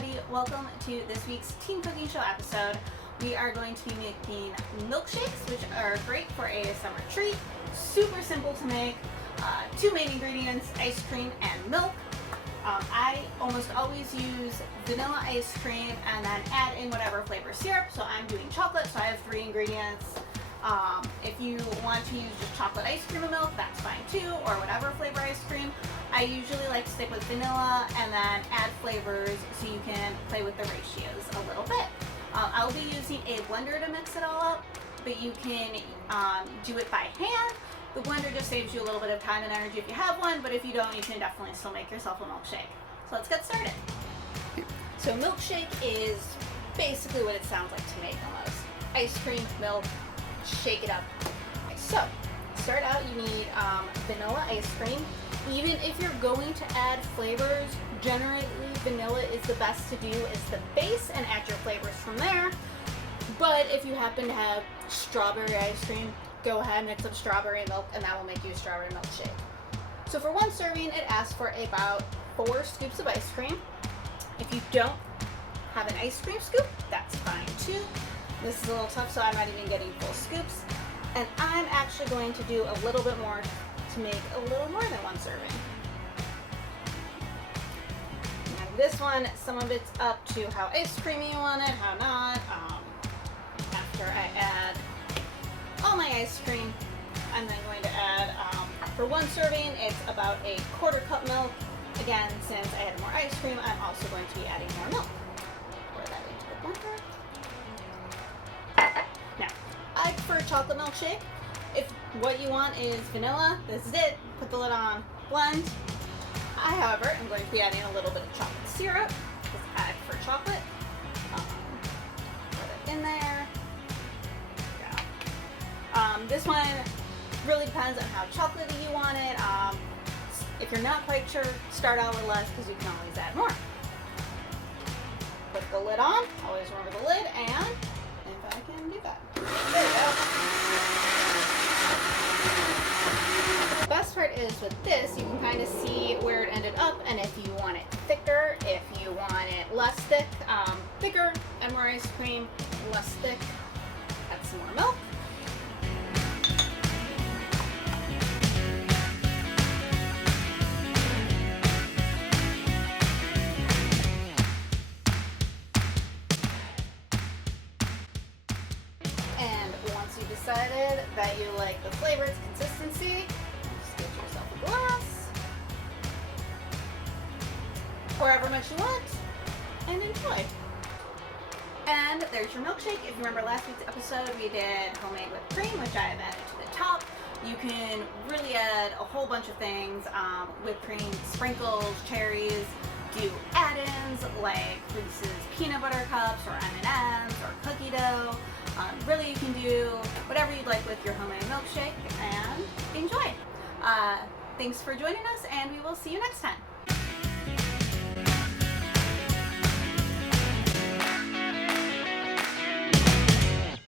everybody, welcome to this week's Teen Cooking Show episode. We are going to be making milkshakes, which are great for a summer treat. Super simple to make. Two main ingredients, ice cream and milk. I almost always use vanilla ice cream and then add in whatever flavor syrup. So I'm doing chocolate, so I have 3 ingredients. If you want to use just chocolate ice cream and milk, that's fine too, or whatever flavor ice cream. I usually like to stick with vanilla and then add flavors so you can play with the ratios a little bit. I'll be using a blender to mix it all up, but you can do it by hand. The blender just saves you a little bit of time and energy if you have one, but if you don't, you can definitely still make yourself a milkshake. So let's get started. So milkshake is basically what it sounds like to make almost. Ice cream, milk, shake it up. So, start out, you need vanilla ice cream. Even if you're going to add flavors, generally vanilla is the best to do as the base and add your flavors from there. But if you happen to have strawberry ice cream, go ahead and mix up strawberry milk and that will make you a strawberry milkshake. So for one serving, it asks for about 4 scoops of ice cream. If you don't have an ice cream scoop, that's fine too. This is a little tough, so I'm not even getting full scoops. And I'm actually going to do a little bit more to make a little more than 1 serving. Now this one, some of it's up to how ice creamy you want it, how not. After I add all my ice cream, I'm then going to add, for 1 serving, it's about a 1/4 cup milk. Again, since I had more ice cream, I'm also going to be adding more milk. Pour that into the blender. Now, I prefer chocolate milkshake. If what you want is vanilla, this is it. Put the lid on, blend. I, however, am going to be adding a little bit of chocolate syrup because I prefer chocolate. Put it in there. This one really depends on how chocolatey you want it. If you're not quite sure, start out with less because you can always add more. Put the lid on. Always remember the lid, and if I can do that. There we go. The best part is with this, you can kind of see where it ended up, and if you want it thicker, if you want it less thick, thicker, and more ice cream, less thick, add some more milk. Decided that you like the flavor, its consistency, just get yourself a glass, pour however much you want, and enjoy. And there's your milkshake. If you remember last week's episode, we did homemade whipped cream, which I have added to the top. You can really add a whole bunch of things, whipped cream, sprinkles, cherries, do add-ins like Reese's peanut butter cups or M&Ms or cookie dough. Really, you can do whatever you'd like with your homemade milkshake and enjoy. Thanks for joining us, and we will see you next time.